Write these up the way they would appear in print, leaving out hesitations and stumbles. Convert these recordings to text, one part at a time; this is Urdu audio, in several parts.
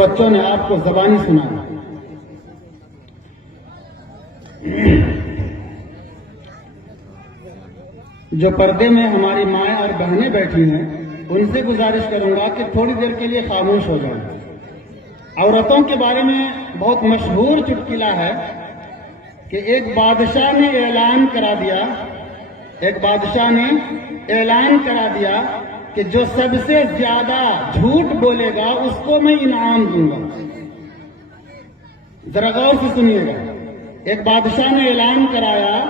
بچوں نے آپ کو زبانی سنا. جو پردے میں ہماری مائیں اور بہنیں بیٹھی ہیں ان سے گزارش کروں گا کہ تھوڑی دیر کے لیے خاموش ہو جائیں. عورتوں کے بارے میں بہت مشہور چٹکلا ہے کہ ایک بادشاہ نے اعلان کرا دیا کہ جو سب سے زیادہ جھوٹ بولے گا اس کو میں انعام دوں گا. ذرا غور سے سنیے گا. ایک بادشاہ نے اعلان کرایا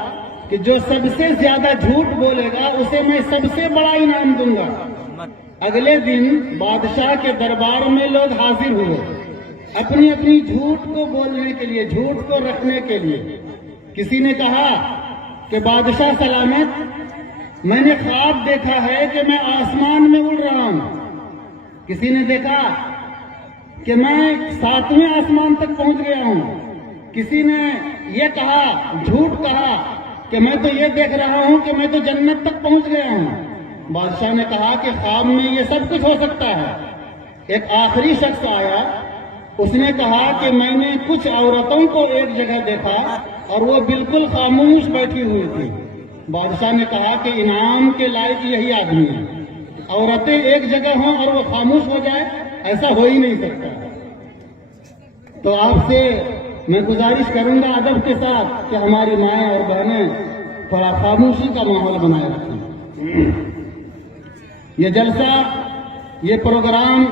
کہ جو سب سے زیادہ جھوٹ بولے گا اسے میں سب سے بڑا انعام دوں گا. اگلے دن بادشاہ کے دربار میں لوگ حاضر ہوئے اپنی اپنی جھوٹ کو بولنے کے لیے, جھوٹ کو رکھنے کے لیے. کسی نے کہا کہ بادشاہ سلامت, میں نے خواب دیکھا ہے کہ میں آسمان میں اڑ رہا ہوں. کسی نے دیکھا کہ میں 7ویں آسمان تک پہنچ گیا ہوں. کسی نے یہ کہا, جھوٹ کہا کہ میں تو یہ دیکھ رہا ہوں کہ میں تو جنت تک پہنچ گیا ہوں. بادشاہ نے کہا کہ خواب میں یہ سب کچھ ہو سکتا ہے. ایک آخری شخص آیا, اس نے کہا کہ میں نے کچھ عورتوں کو ایک جگہ دیکھا اور وہ بالکل خاموش بیٹھی ہوئی تھی. بادشاہ نے کہا کہ انعام کے لائق یہی آدمی ہے. عورتیں ایک جگہ ہوں اور وہ خاموش ہو جائے, ایسا ہو ہی نہیں سکتا. تو آپ سے میں گزارش کروں گا ادب کے ساتھ کہ ہماری مائیں اور بہنیں تھوڑا خاموشی کا ماحول بنائے رکھیں. یہ جلسہ, یہ پروگرام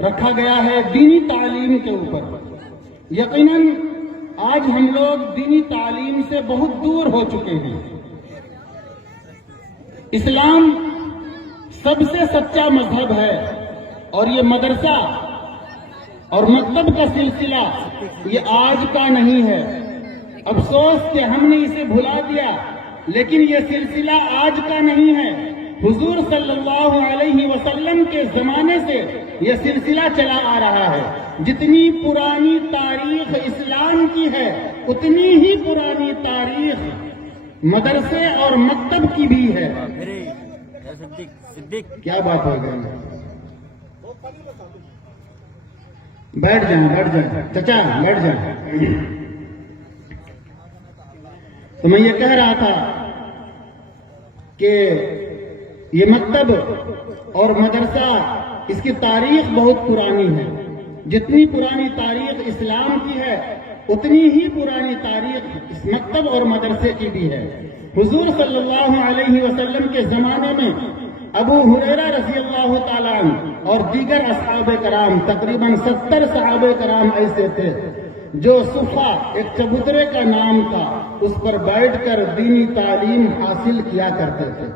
رکھا گیا ہے دینی تعلیم کے اوپر. یقیناً آج ہم لوگ دینی تعلیم سے بہت دور ہو چکے ہیں. اسلام سب سے سچا مذہب ہے اور یہ مدرسہ اور مکتب کا سلسلہ یہ آج کا نہیں ہے. افسوس کہ ہم نے اسے بھلا دیا, لیکن یہ سلسلہ آج کا نہیں ہے. حضور صلی اللہ علیہ وسلم کے زمانے سے یہ سلسلہ چلا آ رہا ہے. جتنی پرانی تاریخ اسلام کی ہے اتنی ہی پرانی تاریخ مدرسے اور مکتب کی بھی ہے. کیا بات ہو گئی؟ بیٹھ جائیں چچا, بیٹھ جائیں. تو میں یہ کہہ رہا تھا کہ یہ مکتب اور مدرسہ, اس کی تاریخ بہت پرانی ہے. جتنی پرانی تاریخ اسلام کی ہے اتنی ہی پرانی تاریخ اس مکتب اور مدرسے کی بھی ہے. حضور صلی اللہ علیہ وسلم کے زمانے میں ابو ہریرہ رضی اللہ تعالیٰ عنہ اور دیگر اصحاب کرام, تقریباً 70 صحابہ کرام ایسے تھے جو صفہ, ایک چبوترے کا نام تھا, اس پر بیٹھ کر دینی تعلیم حاصل کیا کرتے تھے.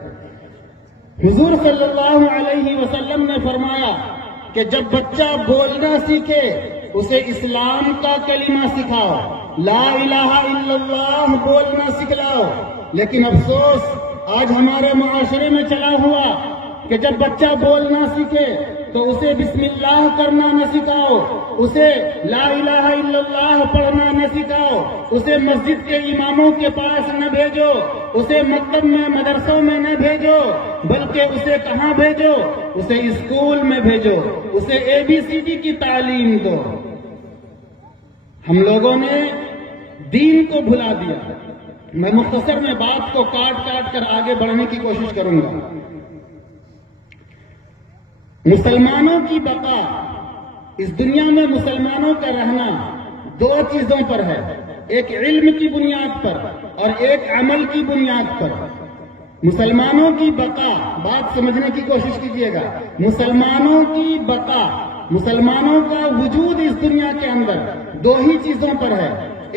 حضور صلی اللہ علیہ وسلم نے فرمایا کہ جب بچہ بولنا سیکھے اسے اسلام کا کلمہ سکھاؤ, لا الہ الا اللہ بولنا سکھلاؤ. لیکن افسوس آج ہمارے معاشرے میں چلا ہوا کہ جب بچہ بولنا سیکھے تو اسے بسم اللہ کرنا نہ سکھاؤ, اسے لا الہ الا اللہ پڑھنا نہ سکھاؤ, اسے مسجد کے اماموں کے پاس نہ بھیجو, اسے مکتب میں مدرسوں میں نہ بھیجو, بلکہ اسے کہاں بھیجو؟ اسے اسکول میں بھیجو, اسے ABCD کی تعلیم دو. ہم لوگوں نے دین کو بھلا دیا. میں مختصر میں بات کو کاٹ کر آگے بڑھنے کی کوشش کروں گا. مسلمانوں کی بقا, اس دنیا میں مسلمانوں کا رہنا 2 چیزوں پر ہے, ایک علم کی بنیاد پر اور ایک عمل کی بنیاد پر. مسلمانوں کی بقا, بات سمجھنے کی کوشش کیجیے گا. مسلمانوں کی بقا, مسلمانوں کا وجود اس دنیا کے اندر 2 ہی چیزوں پر ہے,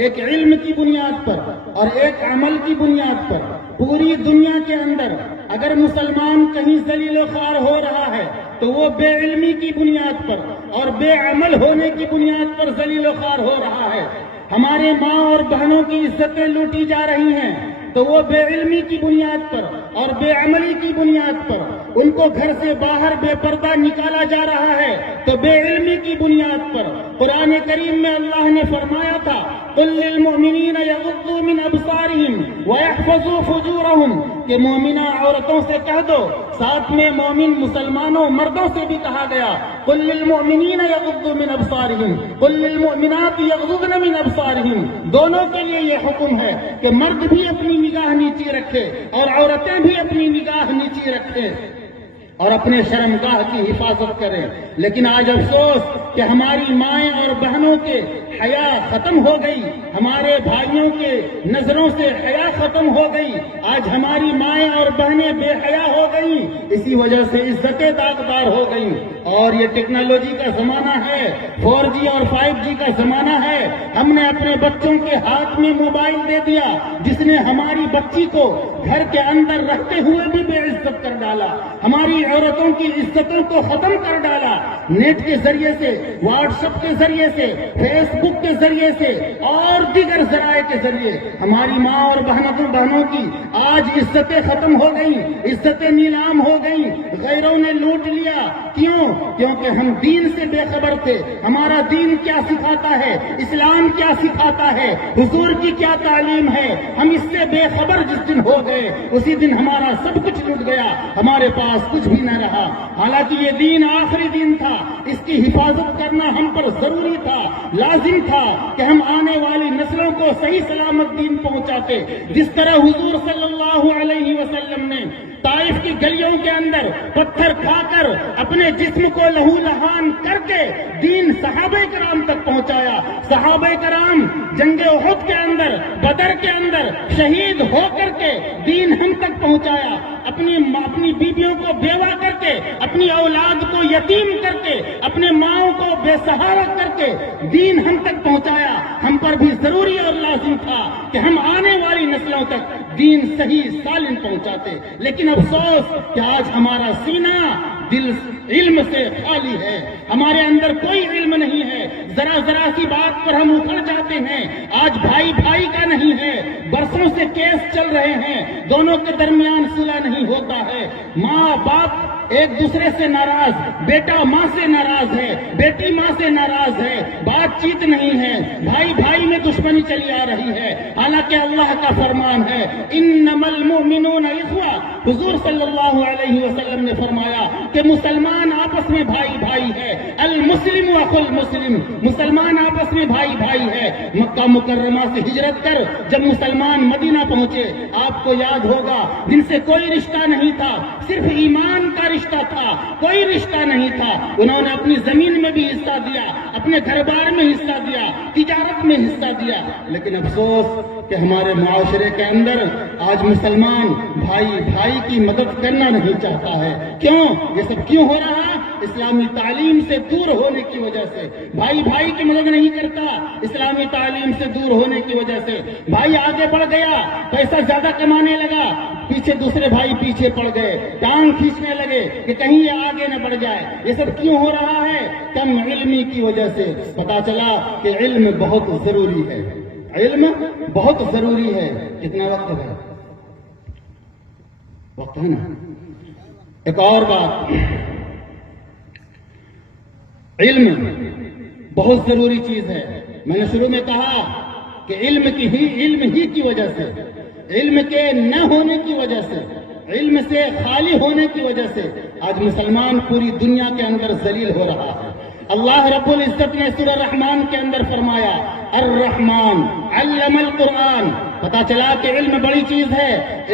ایک علم کی بنیاد پر اور ایک عمل کی بنیاد پر. پوری دنیا کے اندر اگر مسلمان کہیں ذلیل و خوار ہو رہا ہے تو وہ بے علمی کی بنیاد پر اور بے عمل ہونے کی بنیاد پر ذلیل و خوار ہو رہا ہے. ہمارے ماں اور بہنوں کی عزتیں لوٹی جا رہی ہیں تو وہ بے علمی کی بنیاد پر اور بے عملی کی بنیاد پر. ان کو گھر سے باہر بے پردہ نکالا جا رہا ہے تو بے علمی کی بنیاد پر. قرآن کریم میں اللہ نے فرمایا تھا قل للمؤمنین یغضوا من ابصارهم وَيَحْفَظُوا فُجُورَهُمْ کہ مومنہ عورتوں سے کہہ دو، ساتھ میں مومن مسلمانوں مردوں سے بھی کہا گیا قُلْ لِلْمُؤْمِنِينَ يَغُضُّوا مِنْ أَبْصَارِهِمْ قُلْ لِلْمُؤْمِنَاتِ يَغْضُضْنَ مِنْ أَبْصَارِهِمْ دونوں کے لیے یہ حکم ہے کہ مرد بھی اپنی نگاہ نیچی رکھے اور عورتیں بھی اپنی نگاہ نیچی رکھے اور اپنے شرمگاہ کی حفاظت کریں۔ لیکن آج افسوس کہ ہماری مائیں اور بہنوں کے حیا ختم ہو گئی، ہمارے بھائیوں کے نظروں سے حیا ختم ہو گئی، آج ہماری مائیں اور بہنیں بے حیا ہو گئیں، اسی وجہ سے عزتیں داغدار ہو گئیں۔ اور یہ ٹیکنالوجی کا زمانہ ہے، 4G اور 5G کا زمانہ ہے۔ ہم نے اپنے بچوں کے ہاتھ میں موبائل دے دیا جس نے ہماری بچی کو گھر کے اندر رکھتے ہوئے بھی بے عزت کر ڈالا، ہماری عورتوں کی عزتوں کو ختم کر ڈالا۔ نیٹ کے ذریعے سے، واٹس ایپ کے ذریعے سے، فیس بک کے ذریعے سے اور دیگر ذرائع کے ذریعے ہماری ماں اور بہنوں کی آج عزتیں ختم ہو گئیں، عزتیں نیلام ہو گئیں، غیروں نے لوٹ لیا۔ کیوں؟ کیونکہ ہم دین سے بے خبر تھے۔ ہمارا دین کیا سکھاتا ہے، اسلام کیا سکھاتا ہے، حضور کی کیا تعلیم ہے، ہم اس سے بے خبر جس دن ہو گئے اسی دن ہمارا سب کچھ لٹ گیا، ہمارے پاس کچھ بھی نہ رہا۔ حالانکہ یہ دین آخری دین تھا، اس کی حفاظت کرنا ہم پر ضروری تھا، لازم تھا کہ ہم آنے والی نسلوں کو صحیح سلامت دین پہنچاتے۔ جس طرح حضور صلی اللہ علیہ وسلم نے طائف کی گلیوں کے اندر پتھر کھا کر اپنے جسم کو لہو لہان کر کے دین صحابہ کرام تک پہنچایا، صحابہ کرام جنگ احد کے اندر، بدر کے اندر شہید ہو کر کے دین ہم تک پہنچایا، اپنی بیویوں کو بیوہ کر کے، اپنی اولاد کو یتیم کر کے، اپنے ماؤں کو بے سہارا کر کے دین ہم تک پہنچایا۔ ہم پر بھی ضروری اور لازم تھا کہ ہم آنے والی نسلوں تک دین صحیح سالم پہنچاتے، لیکن افسوس کہ آج ہمارا سینہ دل علم سے خالی ہے، ہمارے اندر کوئی علم نہیں ہے، ذرا ذرا سی بات پر ہم اکھڑ جاتے ہیں۔ آج بھائی بھائی کا نہیں ہے، برسوں سے کیس چل رہے ہیں، دونوں کے درمیان صلح نہیں ہوتا ہے، ماں باپ ایک دوسرے سے ناراض، بیٹا ماں سے ناراض ہے، بیٹی ماں سے ناراض ہے، بات چیت نہیں ہے، بھائی بھائی میں دشمنی چلی آ رہی ہے۔ حالانکہ اللہ کا فرمان ہے انما المؤمنون اخوہ، حضور صلی اللہ علیہ وسلم نے فرمایا کہ مسلمان آپس میں بھائی بھائی ہے، المسلم اخو المسلم، مسلمان آپس میں بھائی بھائی ہے۔ مکہ مکرمہ سے ہجرت کر جب مسلمان مدینہ پہنچے، آپ کو یاد ہوگا جن سے کوئی رشتہ نہیں تھا، صرف ایمان کا رشتہ تھا، کوئی رشتہ نہیں تھا، انہوں نے اپنی زمین میں بھی حصہ دیا، اپنے گھر بار میں حصہ دیا، تجارت میں حصہ دیا۔ لیکن افسوس کہ ہمارے معاشرے کے اندر آج مسلمان بھائی بھائی کی مدد کرنا نہیں چاہتا ہے۔ کیوں؟ یہ سب کیوں ہو رہا ہے؟ اسلامی تعلیم سے دور ہونے کی وجہ سے بھائی بھائی کی مدد نہیں کرتا، اسلامی تعلیم سے دور ہونے کی وجہ سے بھائی آگے بڑھ گیا، پیسہ زیادہ کمانے لگا، پیچھے دوسرے بھائی پیچھے پڑ گئے، ٹانگ کھینچنے لگے کہ کہیں یہ آگے نہ بڑھ جائے۔ یہ سب کیوں ہو رہا ہے؟ کم علمی کی وجہ سے۔ پتا چلا کہ علم بہت ضروری ہے، علم بہت ضروری ہے۔ کتنا وقت ہے؟ وقت ہے نا؟ ایک اور بات، علم بہت ضروری چیز ہے۔ میں نے شروع میں کہا کہ علم ہی کی وجہ سے، علم کے نہ ہونے کی وجہ سے، علم سے خالی ہونے کی وجہ سے آج مسلمان پوری دنیا کے اندر ذلیل ہو رہا ہے۔ اللہ رب العزت نے سورہ رحمان کے اندر فرمایا الرحمن علم القرآن۔ پتا چلا کہ علم بڑی چیز ہے۔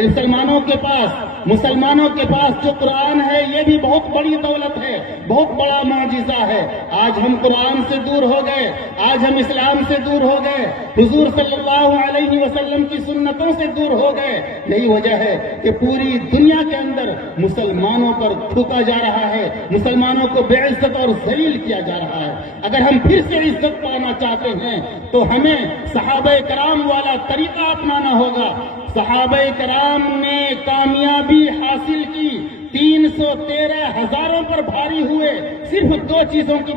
مسلمانوں کے پاس جو قرآن ہے یہ بھی بہت بڑی دولت ہے، بہت بڑا معجزہ ہے۔ آج ہم قرآن سے دور ہو گئے، آج ہم اسلام سے دور ہو گئے، حضور صلی اللہ علیہ وسلم کی سنتوں سے دور ہو گئے۔ یہی وجہ ہے کہ پوری دنیا کے اندر مسلمانوں پر تھوکا جا رہا ہے، مسلمانوں کو بے عزت اور ذلیل کیا جا رہا ہے۔ اگر ہم پھر سے عزت پانا چاہتے ہیں تو ہمیں صحابہ کرام والا طریقہ اپنانا ہوگا۔ صحابہ کرام نے کامیابی حاصل کی، 313 ہزاروں پر بھاری ہوئے، صرف دو چیزوں کی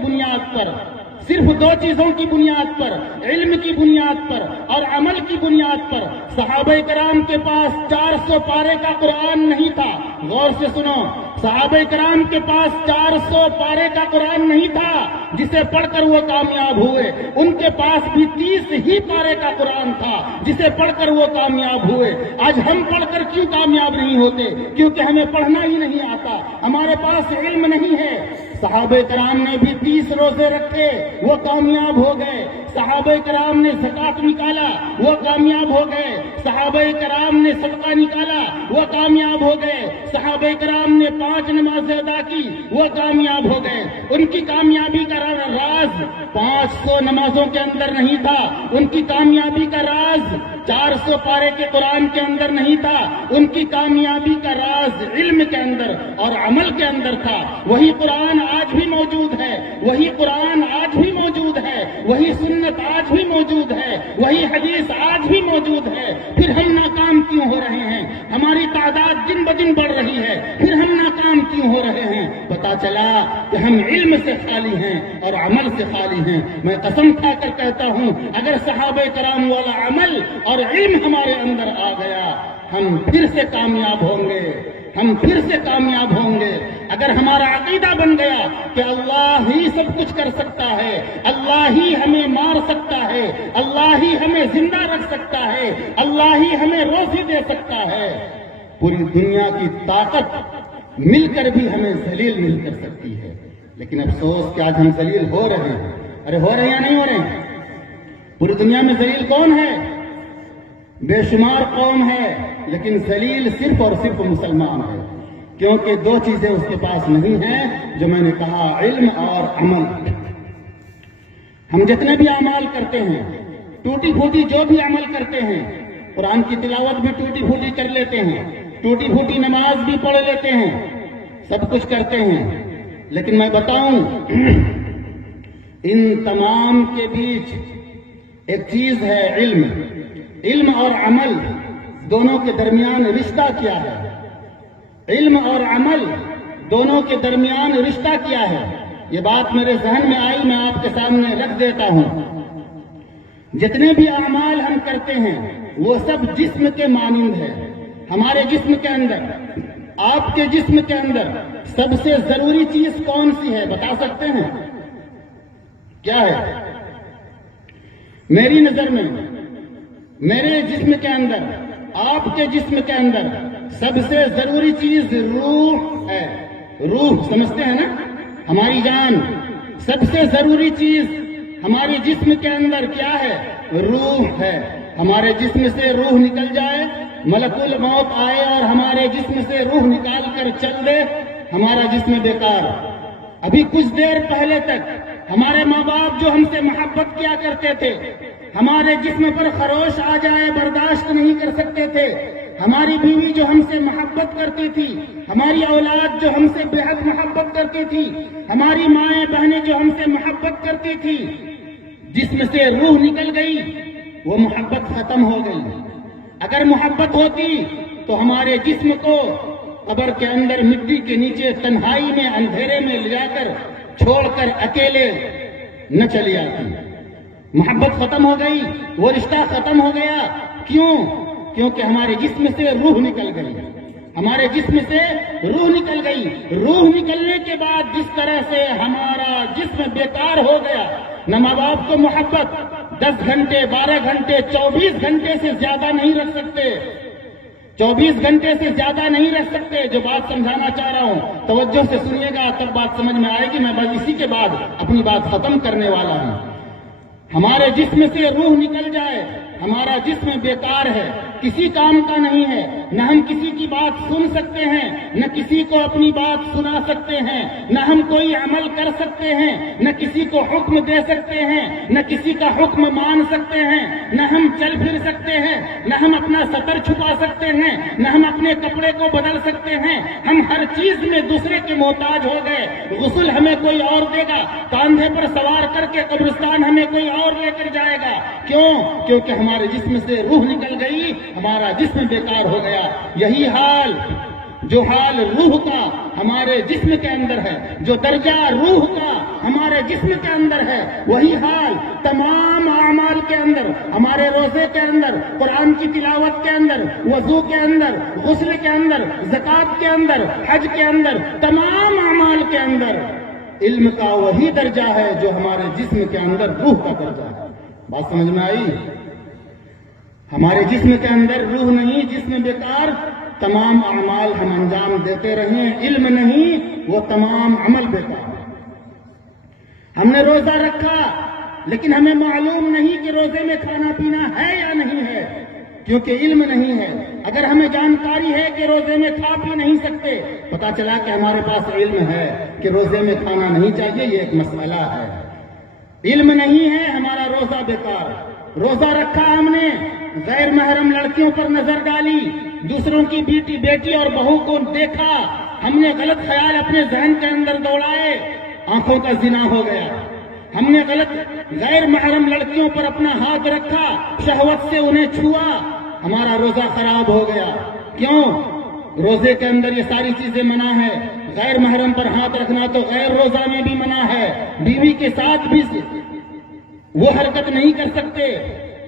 بنیاد پر، علم کی بنیاد پر اور عمل کی بنیاد پر۔ صحابہ کرام کے پاس 400 پارے کا قرآن نہیں تھا۔ غور سے سنو، صحابہ کرام کے پاس 400 پارے کا قرآن نہیں تھا جسے پڑھ کر وہ کامیاب ہوئے، ان کے پاس بھی 30 ہی پارے کا قرآن تھا جسے پڑھ کر وہ کامیاب ہوئے۔ آج ہم پڑھ کر کیوں کامیاب نہیں ہوتے؟ کیونکہ ہمیں پڑھنا ہی نہیں آتا، ہمارے پاس علم نہیں ہے۔ صحابہ کرام نے بھی 30 روزے رکھے، وہ کامیاب ہو گئے۔ صحابہ کرام نے زکات نکالا، وہ کامیاب ہو گئے۔ صحابہ کرام نے صدقہ نکالا، وہ کامیاب ہو گئے۔ صحابہ کرام نے 5 نمازیں ادا کی، وہ کامیاب ہو گئے۔ ان کی کامیابی کا راز 500 نمازوں کے اندر نہیں تھا، ان کی کامیابی کا راز 400 پارے کے قرآن کے اندر نہیں تھا، ان کی کامیابی کا راز علم کے اندر اور عمل کے اندر تھا۔ وہی قرآن آج بھی موجود ہے، وہی قرآن آج بھی موجود ہے، وہی سنت آج بھی موجود ہے، وہی حدیث آج بھی موجود ہے۔ پھر ہم ناکام کیوں ہو رہے ہیں؟ ہماری تعداد دن بدن بڑھ رہی ہے، پھر ہم ناکام کیوں ہو رہے ہیں؟ پتا چلا کہ ہم علم سے خالی ہیں اور عمل سے خالی ہیں۔ میں قسم کھا کر کہتا ہوں، اگر صحابہ کرام والا عمل اور علم ہمارے اندر آ گیا، ہم پھر سے کامیاب ہوں گے، ہم پھر سے کامیاب ہوں گے۔ اگر ہمارا عقیدہ بن گیا کہ اللہ ہی سب کچھ کر سکتا ہے، اللہ ہی ہمیں مار سکتا ہے، اللہ ہی ہمیں زندہ رکھ سکتا ہے، اللہ ہی ہمیں روزی دے سکتا ہے، پوری دنیا کی طاقت مل کر بھی ہمیں ذلیل نہیں کر سکتی ہے۔ لیکن افسوس کہ آج ہم ذلیل ہو رہے ہیں۔ ارے ہو رہے ہیں یا نہیں ہو رہے ہیں؟ پوری دنیا میں ذلیل کون ہے؟ بے شمار قوم ہے، لیکن ذلیل صرف اور صرف مسلمان ہے، کیونکہ 2 چیزیں اس کے پاس نہیں ہیں جو میں نے کہا، علم اور عمل۔ ہم جتنے بھی اعمال کرتے ہیں، ٹوٹی پھوٹی جو بھی عمل کرتے ہیں، قرآن کی تلاوت بھی ٹوٹی پھوٹی کر لیتے ہیں، ٹوٹی پھوٹی نماز بھی پڑھ لیتے ہیں، سب کچھ کرتے ہیں، لیکن میں بتاؤں ان تمام کے بیچ ایک چیز ہے، علم۔ علم اور عمل دونوں کے درمیان رشتہ کیا ہے؟ علم اور عمل دونوں کے درمیان رشتہ کیا ہے؟ یہ بات میرے ذہن میں آئی، میں آپ کے سامنے رکھ دیتا ہوں۔ جتنے بھی اعمال ہم کرتے ہیں وہ سب جسم کے مانند ہے۔ ہمارے جسم کے اندر، آپ کے جسم کے اندر سب سے ضروری چیز کون سی ہے؟ بتا سکتے ہیں کیا ہے؟ میری نظر میں، میرے جسم کے اندر، آپ کے جسم کے اندر سب سے ضروری چیز روح ہے۔ روح سمجھتے ہیں نا؟ ہماری جان۔ سب سے ضروری چیز ہمارے جسم کے اندر کیا ہے؟ روح ہے۔ ہمارے جسم سے روح نکل جائے، ملک الموت آئے اور ہمارے جسم سے روح نکال کر چل دے، ہمارا جسم بیکار۔ ابھی کچھ دیر پہلے تک ہمارے ماں باپ جو ہم سے محبت کیا کرتے تھے، ہمارے جسم پر خروش آ جائے برداشت نہیں کر سکتے تھے۔ ہماری بیوی جو ہم سے محبت کرتی تھی، ہماری اولاد جو ہم سے بے حد محبت کرتی تھی، ہماری مائیں بہنیں جو ہم سے محبت کرتی تھی، جسم سے روح نکل گئی، وہ محبت ختم ہو گئی۔ اگر محبت ہوتی تو ہمارے جسم کو قبر کے اندر مٹی کے نیچے تنہائی میں اندھیرے میں لے جا کر چھوڑ کر اکیلے نہ چلی آتی۔ محبت ختم ہو گئی، وہ رشتہ ختم ہو گیا۔ کیوں؟ کیونکہ ہمارے جسم سے روح نکل گئی، ہمارے جسم سے روح نکل گئی۔ روح نکلنے کے بعد جس طرح سے ہمارا جسم بیکار ہو گیا، نہ ماں باپ کو محبت 10 گھنٹے 12 گھنٹے 24 گھنٹے سے زیادہ نہیں رکھ سکتے، 24 گھنٹے سے زیادہ نہیں رکھ سکتے۔ جو بات سمجھانا چاہ رہا ہوں توجہ سے سنیے گا، تب بات سمجھ میں آئے گی۔ میں بس اسی کے بعد اپنی بات ختم کرنے والا ہوں۔ ہمارے جسم سے روح نکل جائے، ہمارا جسم بیکار ہے، کسی کام کا نہیں ہے۔ نہ ہم کسی کی بات سن سکتے ہیں، نہ کسی کو اپنی بات سنا سکتے ہیں، نہ ہم کوئی عمل کر سکتے ہیں، نہ کسی کو حکم دے سکتے ہیں، نہ کسی کا حکم مان سکتے ہیں، نہ ہم چل پھر سکتے ہیں، نہ ہم اپنا سطر چھپا سکتے ہیں، نہ ہم اپنے کپڑے کو بدل سکتے ہیں۔ ہم ہر چیز میں دوسرے کے محتاج ہو گئے۔ غسل ہمیں کوئی اور دے گا، کاندھے پر سوار کر کے قبرستان ہمیں کوئی اور لے کر جائے گا۔ کیوں؟ کیونکہ ہمارے جسم سے روح نکل گئی، ہمارا جسم بیکار ہو گیا۔ یہی حال جو حال روح کا ہمارے جسم کے اندر ہے، جو درجہ روح کا ہمارے جسم کے اندر ہے، وہی حال تمام اعمال کے اندر، ہمارے روزے کے اندر، قرآن کی تلاوت کے اندر، وضو کے اندر، غسل کے اندر، زکوٰۃ کے اندر، حج کے اندر، تمام اعمال کے اندر علم کا وہی درجہ ہے جو ہمارے جسم کے اندر روح کا درجہ ہے۔ بات سمجھ میں آئی؟ ہمارے جسم کے اندر روح نہیں، جسم بیکار، تمام اعمال ہم انجام دیتے رہیں، علم نہیں، وہ تمام عمل بیکار۔ ہم نے روزہ رکھا لیکن ہمیں معلوم نہیں کہ روزے میں کھانا پینا ہے یا نہیں ہے، کیونکہ علم نہیں ہے۔ اگر ہمیں جانکاری ہے کہ روزے میں کھا پی نہیں سکتے، پتا چلا کہ ہمارے پاس علم ہے کہ روزے میں کھانا نہیں چاہیے، یہ ایک مسئلہ ہے۔ علم نہیں ہے، ہمارا روزہ بیکار۔ روزہ رکھا ہم نے، غیر محرم لڑکیوں پر نظر ڈالی، دوسروں کی بیٹی اور بہو کو دیکھا، ہم نے غلط خیال اپنے ذہن کے اندر دوڑائے، آنکھوں کا زنا ہو گیا۔ ہم نے غیر محرم لڑکیوں پر اپنا ہاتھ رکھا، شہوت سے انہیں چھوا، ہمارا روزہ خراب ہو گیا۔ کیوں؟ روزے کے اندر یہ ساری چیزیں منع ہے۔ غیر محرم پر ہاتھ رکھنا تو غیر روزہ میں بھی منع ہے، بیوی کے ساتھ بھی وہ حرکت نہیں کر سکتے۔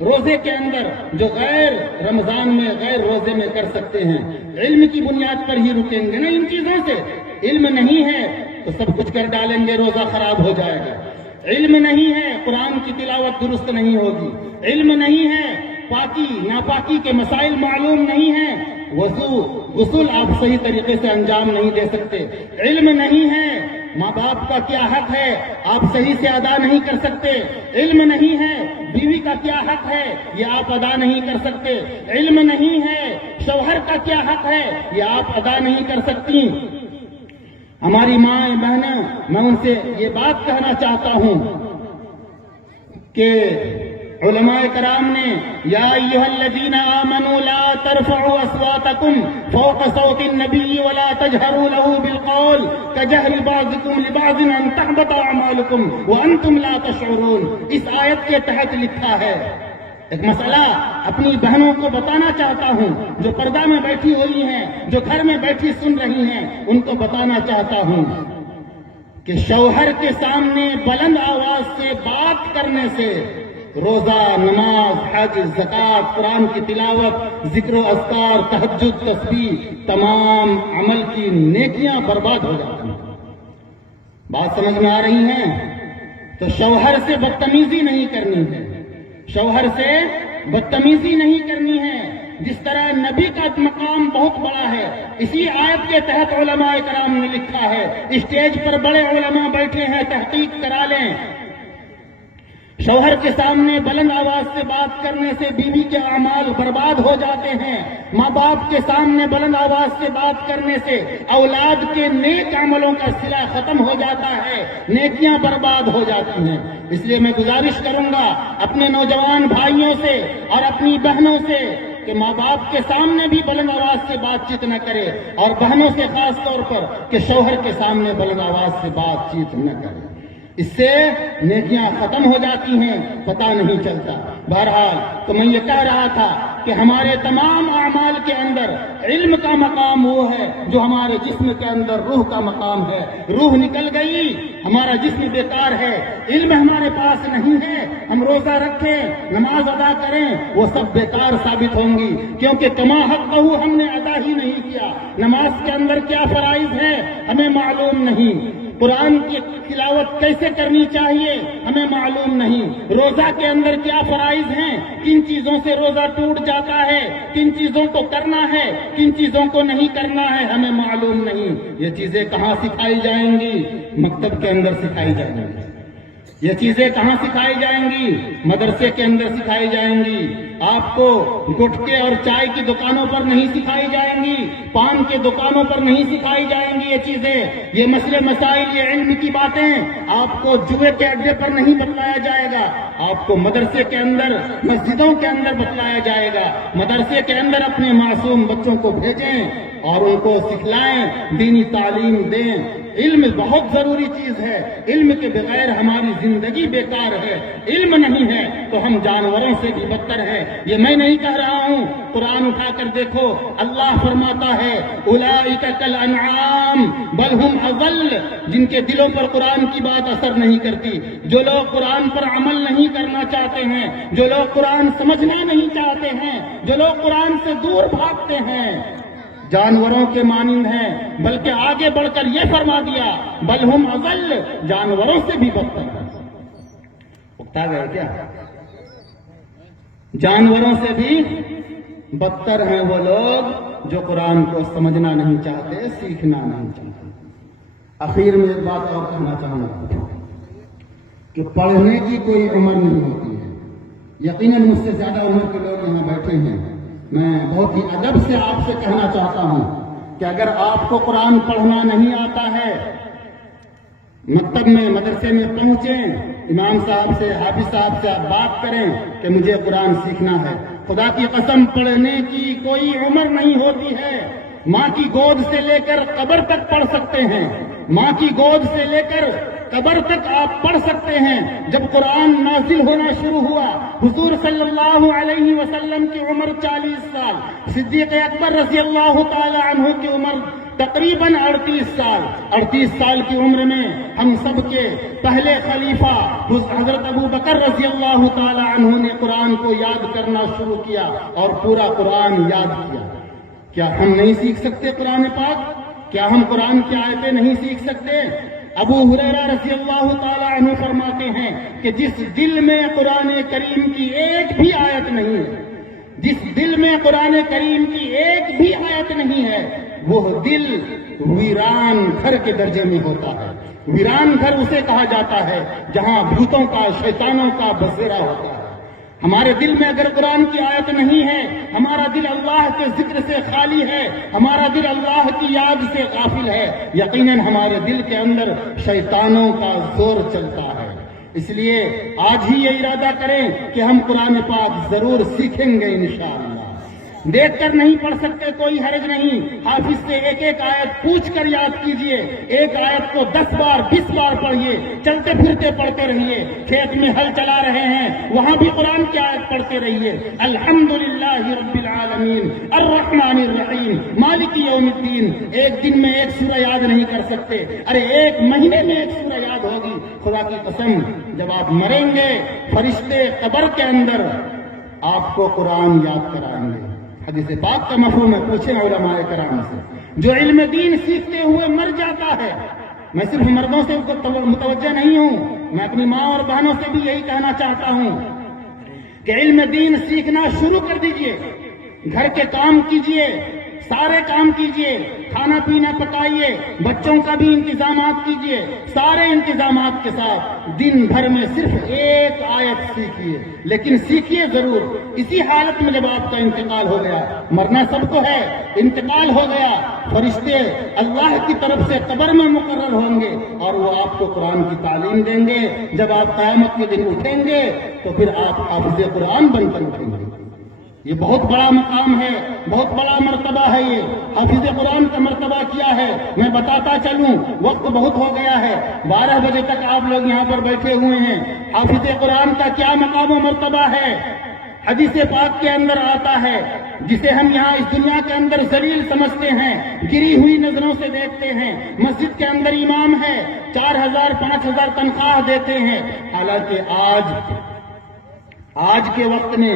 روزے کے اندر جو غیر رمضان میں غیر روزے میں کر سکتے ہیں، علم کی بنیاد پر ہی رکیں گے نا ان چیزوں سے۔ علم نہیں ہے تو سب کچھ کر ڈالیں گے، روزہ خراب ہو جائے گا۔ علم نہیں ہے، قرآن کی تلاوت درست نہیں ہوگی۔ علم نہیں ہے، پاکی ناپاکی کے مسائل معلوم نہیں ہیں، وضو غسل آپ صحیح طریقے سے انجام نہیں دے سکتے۔ علم نہیں ہے، ماں باپ کا کیا حق ہے آپ صحیح سے ادا نہیں کر سکتے۔ علم نہیں ہے، بیوی کا کیا حق ہے یہ آپ ادا نہیں کر سکتے۔ علم نہیں ہے، شوہر کا کیا حق ہے یہ آپ ادا نہیں کر سکتی۔ ہماری ماں بہنیں، میں ان سے یہ بات کہنا چاہتا ہوں کہ علماء کرام نے یا ایھا الذین آمنوا لا ترفعوا اصواتکم فوق صوت النبی ولا تجہروا له بالقول کجہر بعضکم لبعض ان تحبط اعمالکم وانتم لا تشعرون۔ اس آیت کے تحت لکھا ہے، ایک مسئلہ اپنی بہنوں کو بتانا چاہتا ہوں جو پردہ میں بیٹھی ہوئی ہیں، جو گھر میں بیٹھی سن رہی ہیں، ان کو بتانا چاہتا ہوں کہ شوہر کے سامنے بلند آواز سے بات کرنے سے روزہ، نماز، حج، زکوٰۃ، قرآن کی تلاوت، ذکر و اذکار، تہجد، تسبیح، تمام عمل کی نیکیاں برباد ہو جاتی ہیں۔ بات سمجھ میں آ رہی ہیں؟ تو شوہر سے بدتمیزی نہیں کرنی ہے، شوہر سے بدتمیزی نہیں کرنی ہے۔ جس طرح نبی کا مقام بہت بڑا ہے، اسی آیت کے تحت علماء کرام نے لکھا ہے، اسٹیج پر بڑے علماء بیٹھے ہیں، تحقیق کرا لیں۔ شوہر کے سامنے بلند آواز سے بات کرنے سے بیوی کے اعمال برباد ہو جاتے ہیں۔ ماں باپ کے سامنے بلند آواز سے بات کرنے سے اولاد کے نیک عملوں کا صلہ ختم ہو جاتا ہے، نیکیاں برباد ہو جاتی ہیں۔ اس لیے میں گزارش کروں گا اپنے نوجوان بھائیوں سے اور اپنی بہنوں سے کہ ماں باپ کے سامنے بھی بلند آواز سے بات چیت نہ کرے، اور بہنوں سے خاص طور پر کہ شوہر کے سامنے بلند آواز سے بات چیت نہ کرے۔ اس سے نیکیاں ختم ہو جاتی ہیں، پتہ نہیں چلتا۔ بہرحال تو میں یہ کہہ رہا تھا کہ ہمارے تمام اعمال کے اندر علم کا مقام وہ ہے جو ہمارے جسم کے اندر روح کا مقام ہے۔ روح نکل گئی، ہمارا جسم بیکار ہے۔ علم ہمارے پاس نہیں ہے، ہم روزہ رکھیں، نماز ادا کریں، وہ سب بیکار ثابت ہوں گی، کیونکہ کما حقہ ہم نے ادا ہی نہیں کیا۔ نماز کے اندر کیا فرائض ہے ہمیں معلوم نہیں، قرآن کی تلاوت کیسے کرنی چاہیے ہمیں معلوم نہیں، روزہ کے اندر کیا فرائض ہیں، کن چیزوں سے روزہ ٹوٹ جاتا ہے، کن چیزوں کو کرنا ہے، کن چیزوں کو نہیں کرنا ہے ہمیں معلوم نہیں۔ یہ چیزیں کہاں سکھائی جائیں گی؟ مکتب کے اندر سکھائی جائیں گی۔ یہ چیزیں کہاں سکھائی جائیں گی؟ مدرسے کے اندر سکھائی جائیں گی۔ آپ کو گٹکے اور چائے کی دکانوں پر نہیں سکھائی جائیں گی، پان کے دکانوں پر نہیں سکھائی جائیں گی یہ چیزیں، یہ مسئلے مسائل، یہ علم کی باتیں آپ کو جوئے کے اڈے پر نہیں بتلایا جائے گا، آپ کو مدرسے کے اندر، مسجدوں کے اندر بتلایا جائے گا۔ مدرسے کے اندر اپنے معصوم بچوں کو بھیجیں اور ان کو سکھلائیں، دینی تعلیم دیں۔ علم بہت ضروری چیز ہے، علم کے بغیر ہماری زندگی بیکار ہے۔ علم نہیں ہے تو ہم جانوروں سے بھی بدتر ہیں۔ یہ میں نہیں کہہ رہا ہوں، قرآن اٹھا کر دیکھو، اللہ فرماتا ہے اولئک کالانعام بل ہم اضل، جن کے دلوں پر قرآن کی بات اثر نہیں کرتی، جو لوگ قرآن پر عمل نہیں کرنا چاہتے ہیں، جو لوگ قرآن سمجھنا نہیں چاہتے ہیں، جو لوگ قرآن سے دور بھاگتے ہیں، جانوروں کے مانند ہیں۔ بلکہ آگے بڑھ کر یہ فرما دیا بل ہم اضل، جانوروں سے بھی بدتر ہیں۔ اکتا گئے کیا؟ جانوروں سے بھی بدتر ہیں وہ لوگ جو قرآن کو سمجھنا نہیں چاہتے، سیکھنا نہیں چاہتے۔ آخر میں ایک بات اور کہنا چاہوں گا کہ پڑھنے کی کوئی عمر نہیں ہوتی ہے۔ یقیناً مجھ سے زیادہ عمر کے لوگ یہاں بیٹھے ہیں۔ میں بہت ہی ادب سے آپ سے کہنا چاہتا ہوں کہ اگر آپ کو قرآن پڑھنا نہیں آتا ہے، مکتب میں مدرسے میں پہنچیں، امام صاحب سے، حافظ صاحب سے آپ بات کریں کہ مجھے قرآن سیکھنا ہے۔ خدا کی قسم پڑھنے کی کوئی عمر نہیں ہوتی ہے۔ ماں کی گود سے لے کر قبر تک پڑھ سکتے ہیں، ماں کی گود سے لے کر قبر تک آپ پڑھ سکتے ہیں۔ جب قرآن نازل ہونا شروع ہوا، حضور صلی اللہ علیہ وسلم کی عمر 40 سال، صدیق اکبر رضی اللہ تعالی عنہ کی عمر تقریباً 38 سال۔ 38 سال کی عمر میں ہم سب کے پہلے خلیفہ حضرت ابو بکر رضی اللہ تعالی عنہ نے قرآن کو یاد کرنا شروع کیا اور پورا قرآن یاد کیا۔ کیا ہم نہیں سیکھ سکتے قرآن پاک؟ کیا ہم قرآن کی آیتیں نہیں سیکھ سکتے؟ ابو ہریرہ رضی اللہ تعالی عنہ فرماتے ہیں کہ جس دل میں قرآن کریم کی ایک بھی آیت نہیں ہے، جس دل میں قرآن کریم کی ایک بھی آیت نہیں ہے، وہ دل ویران گھر کے درجے میں ہوتا ہے۔ ویران گھر اسے کہا جاتا ہے جہاں بھوتوں کا، شیطانوں کا بسیرا ہوتا ہے۔ ہمارے دل میں اگر قرآن کی آیت نہیں ہے، ہمارا دل اللہ کے ذکر سے خالی ہے، ہمارا دل اللہ کی یاد سے غافل ہے، یقیناً ہمارے دل کے اندر شیطانوں کا زور چلتا ہے۔ اس لیے آج ہی یہ ارادہ کریں کہ ہم قرآن پاک ضرور سیکھیں گے انشاءاللہ۔ دیکھ کر نہیں پڑھ سکتے کوئی حرج نہیں، حافظ سے ایک ایک آیت پوچھ کر یاد کیجئے، ایک آیت کو 10 بار 20 بار پڑھیے، چلتے پھرتے پڑھتے رہیے، کھیت میں ہل چلا رہے ہیں وہاں بھی قرآن کی آیت پڑھتے رہیے۔ الحمدللہ رب العالمین الرحمن الرحیم مالک یوم الدین۔ ایک دن میں ایک سورہ یاد نہیں کر سکتے، ارے ایک مہینے میں ایک سورہ یاد ہوگی۔ خدا کی قسم جب آپ مریں گے، فرشتے قبر کے اندر آپ کو قرآن یاد کرائیں گے۔ حدیث پاک کا مفہوم ہے، پوچھیں علماء کرام سے۔ جو علم دین سیکھتے ہوئے مر جاتا ہے، میں صرف مردوں سے متوجہ نہیں ہوں، میں اپنی ماں اور بہنوں سے بھی یہی کہنا چاہتا ہوں کہ علم دین سیکھنا شروع کر دیجئے، گھر کے کام کیجئے، سارے کام کیجئے، کھانا پینا پکائیے، بچوں کا بھی انتظامات کیجئے، سارے انتظامات کے ساتھ دن بھر میں صرف ایک آیت سیکھیے، لیکن سیکھیے ضرور۔ اسی حالت میں جب آپ کا انتقال ہو گیا، مرنا سب کو ہے، انتقال ہو گیا، فرشتے اللہ کی طرف سے قبر میں مقرر ہوں گے اور وہ آپ کو قرآن کی تعلیم دیں گے۔ جب آپ قیامت کے دن اٹھیں گے تو پھر آپ حافظ قرآن بن کر اٹھیں گے۔ یہ بہت بڑا مقام ہے، بہت بڑا مرتبہ ہے۔ یہ حافظ قرآن کا مرتبہ کیا ہے میں بتاتا چلوں، وقت بہت ہو گیا ہے، 12 بجے تک آپ لوگ یہاں پر بیٹھے ہوئے ہیں۔ حافظ قرآن کا کیا مقام و مرتبہ ہے؟ حدیث پاک کے اندر آتا ہے، جسے ہم یہاں اس دنیا کے اندر ذلیل سمجھتے ہیں، گری ہوئی نظروں سے دیکھتے ہیں، مسجد کے اندر امام ہے، 4000 5000 تنخواہ دیتے ہیں، حالانکہ آج کے وقت میں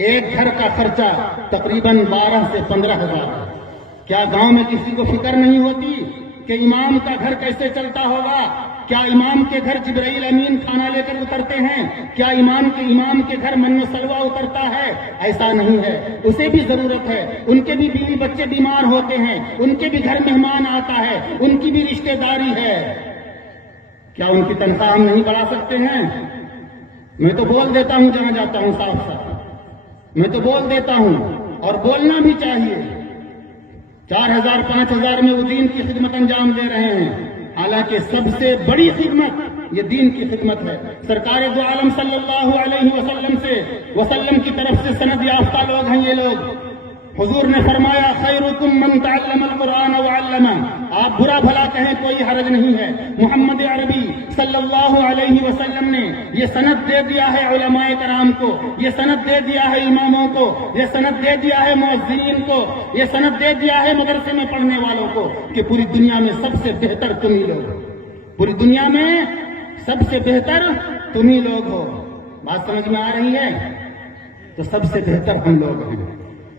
ایک گھر کا خرچہ تقریباً 12 سے 15,000 ہے۔ کیا گاؤں میں کسی کو فکر نہیں ہوتی کہ امام کا گھر کیسے چلتا ہوگا؟ کیا امام کے گھر جبرائیل امین کھانا لے کر اترتے ہیں؟ کیا امام کے گھر من و سلوہ اترتا ہے؟ ایسا نہیں ہے، اسے بھی ضرورت ہے، ان کے بھی بیوی بچے بیمار ہوتے ہیں، ان کے بھی گھر مہمان آتا ہے، ان کی بھی رشتہ داری ہے۔ کیا ان کی تنخواہ ہم نہیں بڑھا سکتے ہیں؟ میں تو بول دیتا ہوں جہاں جاتا ہوں، صاف صاف میں تو بول دیتا ہوں، اور بولنا بھی چاہیے۔ 4000 5000 میں وہ دین کی خدمت انجام دے رہے ہیں، حالانکہ سب سے بڑی خدمت یہ دین کی خدمت ہے۔ سرکار دو عالم صلی اللہ علیہ وسلم کی طرف سے سند یافتہ لوگ ہیں یہ لوگ۔ حضور نے فرمایا خیرکم من تعلم القرآن وعلمہ، آپ برا بھلا کہیں کوئی حرج نہیں ہے، محمد عربی صلی اللہ علیہ وسلم نے یہ سند دے دیا ہے علماء کرام کو، یہ سند دے دیا ہے اماموں کو، یہ سند دے دیا ہے مؤذنین کو، یہ سند دے دیا ہے مدرسے میں پڑھنے والوں کو کہ پوری دنیا میں سب سے بہتر تم ہی لوگ، پوری دنیا میں سب سے بہتر تم ہی لوگ ہو۔ بات سمجھ میں آ رہی ہے؟ تو سب سے بہتر ہم لوگ ہیں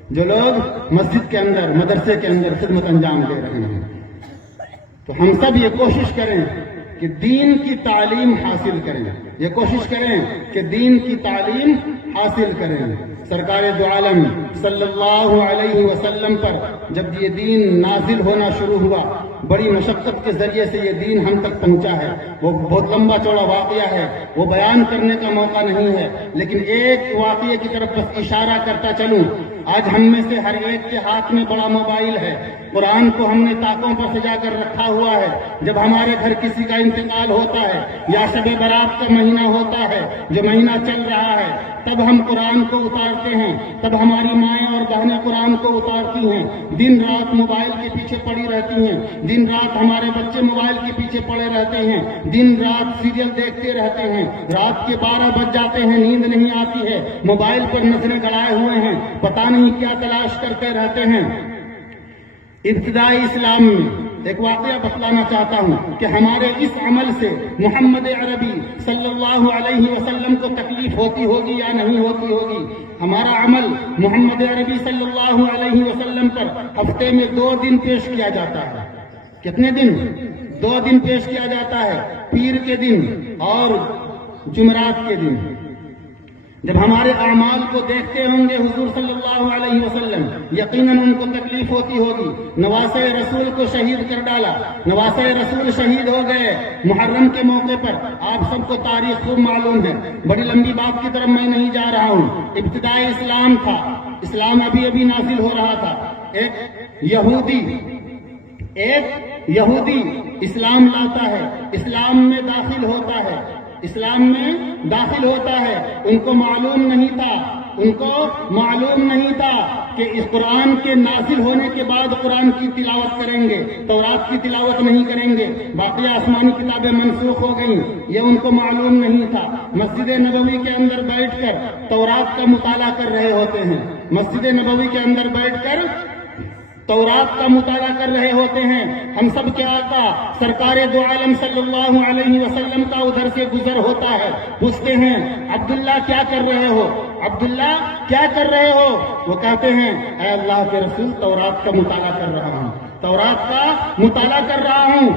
جو لوگ مسجد کے اندر مدرسے کے اندر خدمت انجام دے رہے ہیں۔ تو ہم سب یہ کوشش کریں کہ دین کی تعلیم حاصل کریں، یہ کوشش کریں کہ دین کی تعلیم حاصل کریں۔ سرکار دو عالم صلی اللہ علیہ وسلم پر جب یہ دین نازل ہونا شروع ہوا، بڑی مشقت کے ذریعے سے یہ دین ہم تک پہنچا ہے، وہ بہت لمبا چوڑا واقعہ ہے، وہ بیان کرنے کا موقع نہیں ہے، لیکن ایک واقعے کی طرف بس اشارہ کرتا چلوں۔ آج ہم میں سے ہر ایک کے ہاتھ میں بڑا موبائل ہے، قرآن کو ہم نے طاقوں پر سجا کر رکھا ہوا ہے۔ جب ہمارے گھر کسی کا انتقال ہوتا ہے یا شب برات کا مہینہ ہوتا ہے، جو مہینہ چل رہا ہے، تب ہم قرآن کو اتارتے ہیں، تب ہماری مائیں اور بہنیں قرآن کو اتارتی ہیں، دن رات موبائل کے پیچھے پڑی رہتی ہیں، دن رات ہمارے بچے موبائل کے پیچھے پڑے رہتے ہیں، دن رات سیریل دیکھتے رہتے ہیں، رات کے 12 بج جاتے ہیں، نیند نہیں آتی ہے، موبائل پر نظریں گڑائے ہوئے ہیں، پتہ نہیں کیا تلاش کرتے رہتے ہیں۔ ابتدائی اسلام میں ایک واقعہ بتلانا چاہتا ہوں کہ ہمارے اس عمل سے محمد عربی صلی اللہ علیہ وسلم کو تکلیف ہوتی ہوگی یا نہیں ہوتی ہوگی۔ ہمارا عمل محمد عربی صلی اللہ علیہ وسلم پر ہفتے میں 2 دن پیش کیا جاتا ہے۔ کتنے دن؟ 2 دن پیش کیا جاتا ہے، پیر کے دن اور جمعرات کے دن۔ جب ہمارے اعمال کو دیکھتے ہوں گے حضور صلی اللہ علیہ وسلم، یقیناً ان کو تکلیف ہوتی ہوگی۔ نواسۂ رسول کو شہید کر ڈالا، نواسۂ رسول شہید ہو گئے محرم کے موقع پر۔ آپ سب کو تاریخ خوب معلوم ہے، بڑی لمبی بات کی طرف میں نہیں جا رہا ہوں۔ ابتدائی اسلام تھا، اسلام ابھی ابھی نازل ہو رہا تھا۔ ایک یہودی اسلام لاتا ہے، اسلام میں داخل ہوتا ہے، اسلام میں داخل ہوتا ہے۔ ان کو معلوم نہیں تھا کہ اس قرآن کے نازل ہونے کے بعد قرآن کی تلاوت کریں گے، تورات کی تلاوت نہیں کریں گے، باقی آسمانی کتابیں منسوخ ہو گئیں، یہ ان کو معلوم نہیں تھا۔ مسجد نبوی کے اندر بیٹھ کر تورات کا مطالعہ کر رہے ہوتے ہیں، مسجد نبوی کے اندر بیٹھ کر تورات کا مطالعہ کر رہے ہوتے ہیں۔ ہم سب کے آقا سرکار دو عالم صلی اللہ علیہ وسلم کا ادھر سے گزر ہوتا ہے، پوچھتے ہیں عبداللہ کیا کر رہے ہو؟ عبداللہ کیا کر رہے ہو؟ وہ کہتے ہیں اے اللہ کے رسول تورات کا مطالعہ کر رہا ہوں، تورات کا مطالعہ کر رہا ہوں۔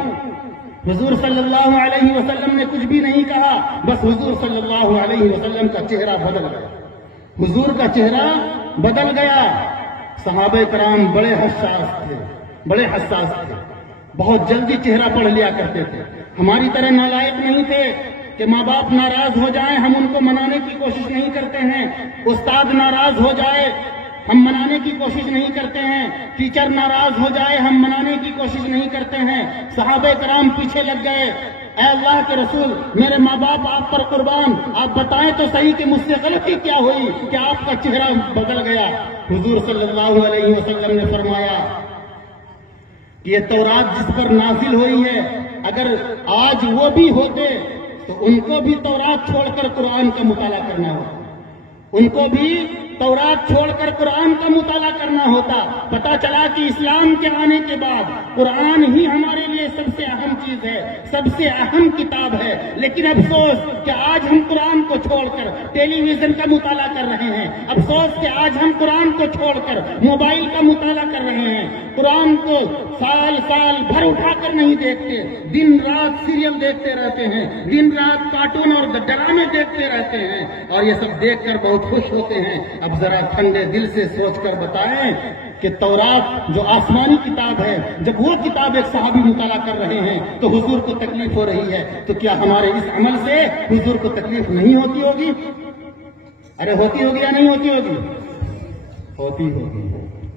حضور صلی اللہ علیہ وسلم نے کچھ بھی نہیں کہا، بس حضور صلی اللہ علیہ وسلم کا چہرہ بدل گیا، حضور کا چہرہ بدل گیا۔ صحابہ کرام بڑے حساس تھے، بہت جلدی چہرہ پڑھ لیا کرتے تھے۔ ہماری طرح نالائق نہیں تھے کہ ماں باپ ناراض ہو جائیں ہم ان کو منانے کی کوشش نہیں کرتے ہیں، استاد ناراض ہو جائے ہم منانے کی کوشش نہیں کرتے ہیں، ٹیچر ناراض ہو جائے ہم منانے کی کوشش نہیں کرتے ہیں۔ صحابہ کرام پیچھے لگ گئے، اے اللہ کے رسول میرے ماں باپ آپ پر قربان، آپ بتائیں تو صحیح کہ مجھ سے غلطی کیا ہوئی کہ آپ کا چہرہ بدل گیا؟ حضور صلی اللہ علیہ وسلم نے فرمایا کہ یہ تورات جس پر نازل ہوئی ہے اگر آج وہ بھی ہوتے تو ان کو بھی تورات چھوڑ کر قرآن کا مطالعہ کرنا ہوتا، ان کو بھی تورات چھوڑ کر قرآن کا مطالعہ کرنا ہوتا۔ پتہ چلا کہ اسلام کے آنے کے بعد قرآن ہی ہمارے لیے سب سے اہم چیز ہے، سب سے اہم کتاب ہے، لیکن افسوس کہ آج ہم قرآن کو چھوڑ کر ٹیلی ویژن کا مطالعہ کر رہے ہیں، افسوس کہ آج ہم قرآن کو چھوڑ کر موبائل کا مطالعہ کر رہے ہیں، قرآن کو سال بھر اٹھا کر نہیں دیکھتے، دن رات سیریل دیکھتے رہتے ہیں، دن رات کارٹون اور ڈرامے دیکھتے رہتے ہیں، اور یہ سب دیکھ کر بہت خوش ہوتے ہیں۔ اب ذرا ٹھنڈے دل سے سوچ کر بتائیں کہ تورات جو آسمانی کتاب ہے، جب وہ کتاب ایک صحابی مطالعہ کر رہے ہیں تو حضور کو تکلیف ہو رہی ہے، تو کیا ہمارے اس عمل سے حضور کو تکلیف نہیں ہوتی ہوگی؟ ارے ہوتی ہوگی یا نہیں ہوتی ہوگی؟ ہوتی ہوگی۔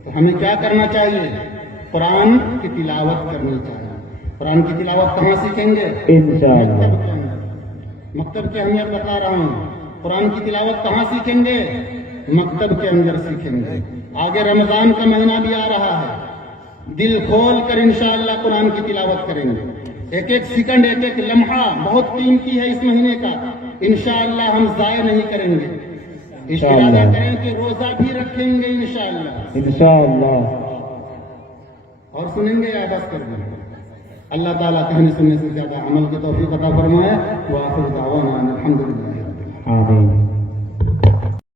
تو ہمیں کیا کرنا چاہیے؟ قرآن کی تلاوت کرنی چاہیے۔ قرآن کی تلاوت کہاں سیکھیں گے؟ انشاءاللہ۔ مکتب کی اہمیت بتا رہا ہوں، قرآن کی تلاوت کہاں سیکھیں گے؟ مکتب کے اندر سیکھیں گے. آگے رمضان کا مہینہ بھی آ رہا ہے, دل کھول کر انشاءاللہ قرآن کی تلاوت کریں گے. ایک ایک سیکنڈ, ایک ایک لمحہ بہت قیمتی ہے اس مہینے کا, انشاءاللہ ہم ضائع نہیں کریں گے. ارادہ کریں کہ روزہ بھی رکھیں گے انشاءاللہ. اور سنیں گے یا بس کر دیں؟ اللہ تعالیٰ کہنے سننے سے زیادہ عمل کی توفیق عطا فرمائے. وآخر دعوانا الحمدللہ. آمین.